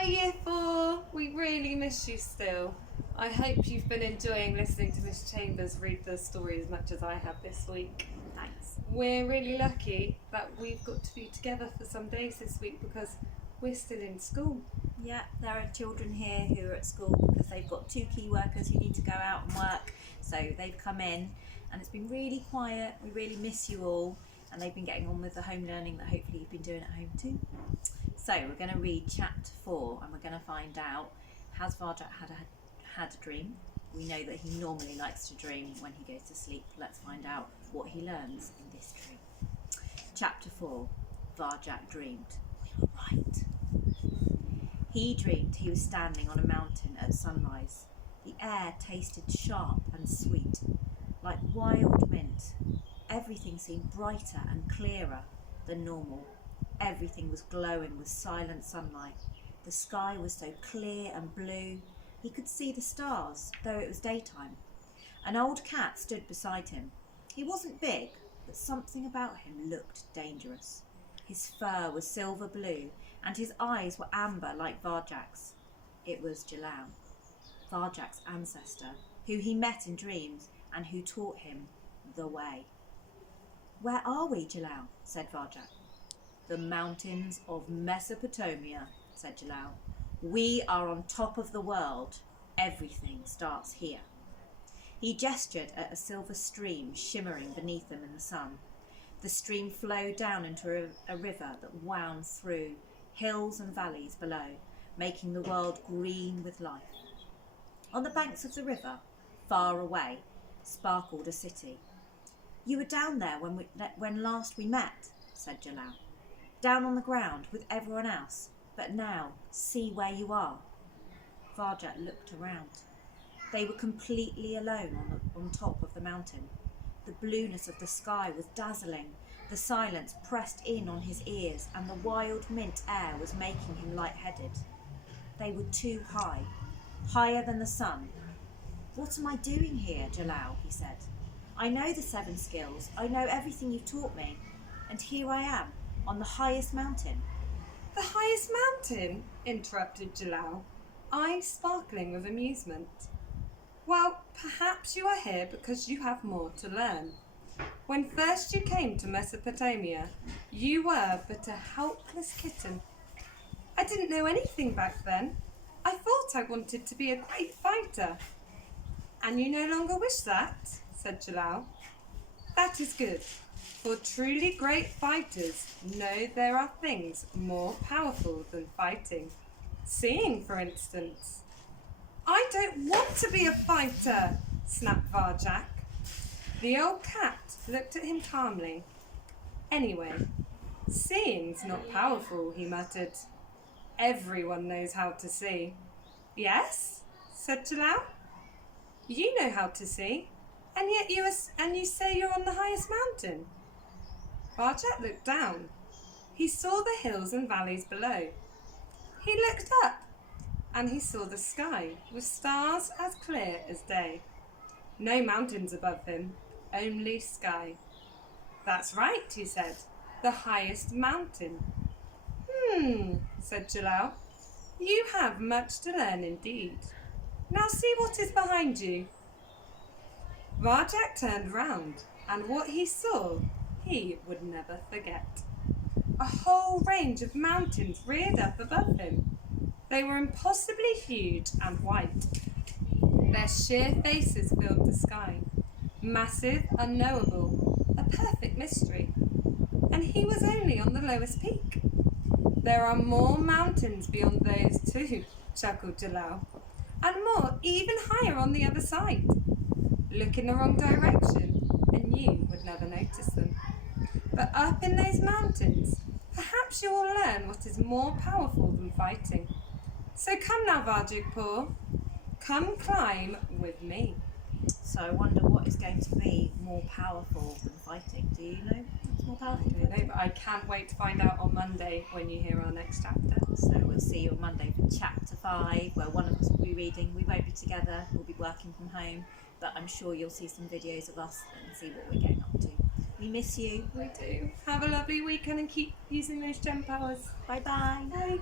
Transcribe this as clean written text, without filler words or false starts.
Hi Year 4, we really miss you still. I hope you've been enjoying listening to Miss Chambers read the story as much as I have this week. Thanks. We're really lucky that we've got to be together for some days this week because we're still in school. Yeah, there are children here who are at school because they've got 2 key workers who need to go out and work. So they've come in and it's been really quiet. We really miss you all, and they've been getting on with the home learning that hopefully you've been doing at home too. So we're going to read chapter 4 and we're going to find out, has Varjak had a dream? We know that he normally likes to dream when he goes to sleep. Let's find out what he learns in this dream. Chapter 4, Varjak dreamed. We were right. He dreamed he was standing on a mountain at sunrise. The air tasted sharp and sweet, like wild mint. Everything seemed brighter and clearer than normal. Everything was glowing with silent sunlight. The sky was so clear and blue. He could see the stars, though it was daytime. An old cat stood beside him. He wasn't big, but something about him looked dangerous. His fur was silver blue, and his eyes were amber like Varjak's. It was Jalal, Varjak's ancestor, who he met in dreams and who taught him the way. "Where are we, Jalal?" said Varjak. "The mountains of Mesopotamia," said Jalal. "We are on top of the world. Everything starts here." He gestured at a silver stream shimmering beneath them in the sun. The stream flowed down into a river that wound through hills and valleys below, making the world green with life. On the banks of the river, far away, sparkled a city. "You were down there when last we met," said Jalal. "Down on the ground with everyone else, but now see where you are." Varjak looked around. They were completely alone on top of the mountain. The blueness of the sky was dazzling. The silence pressed in on his ears, and the wild mint air was making him lightheaded. They were too high, higher than the sun. "What am I doing here, Jalal?" he said. "I know the 7 skills. I know everything you've taught me. And here I am, on the highest mountain." The highest mountain? Interrupted Jalal, eyes sparkling with amusement. "Well, perhaps you are here because you have more to learn. When first you came to Mesopotamia, you were but a helpless kitten. I didn't know anything back then. I thought I wanted to be a great fighter." "And you no longer wish that?" said Jalal. "That is good, for truly great fighters know there are things more powerful than fighting. Seeing, for instance." "I don't want to be a fighter," snapped Varjak. The old cat looked at him calmly. "Anyway, seeing's not powerful," he muttered. "Everyone knows how to see." "Yes?" said Jalal. "You know how to see, and yet you say you're on the highest mountain." Varjak looked down. He saw the hills and valleys below. He looked up, and he saw the sky with stars as clear as day. No mountains above him, only sky. "That's right," he said, "the highest mountain." Said Jalal. "You have much to learn indeed. Now see what is behind you." Varjak turned round, and what he saw he would never forget. A whole range of mountains reared up above him. They were impossibly huge and white. Their sheer faces filled the sky, massive, unknowable, a perfect mystery. And he was only on the lowest peak. "There are more mountains beyond those too," chuckled Jalal, "and more even higher on the other side. Look in the wrong direction and you would never notice them. But up in those mountains, perhaps you will learn what is more powerful than fighting. So come now, Varjak, come climb with me." So I wonder what is going to be more powerful than fighting. Do you know what's more powerful? I don't know, but I can't wait to find out on Monday when you hear our next chapter. So we'll see you on Monday for chapter 5, where one of us will be reading. We won't be together, we'll be working from home, but I'm sure you'll see some videos of us and see what we're getting up to. We miss you. We do. Have a lovely weekend and keep using those gem powers. Bye-bye. Bye.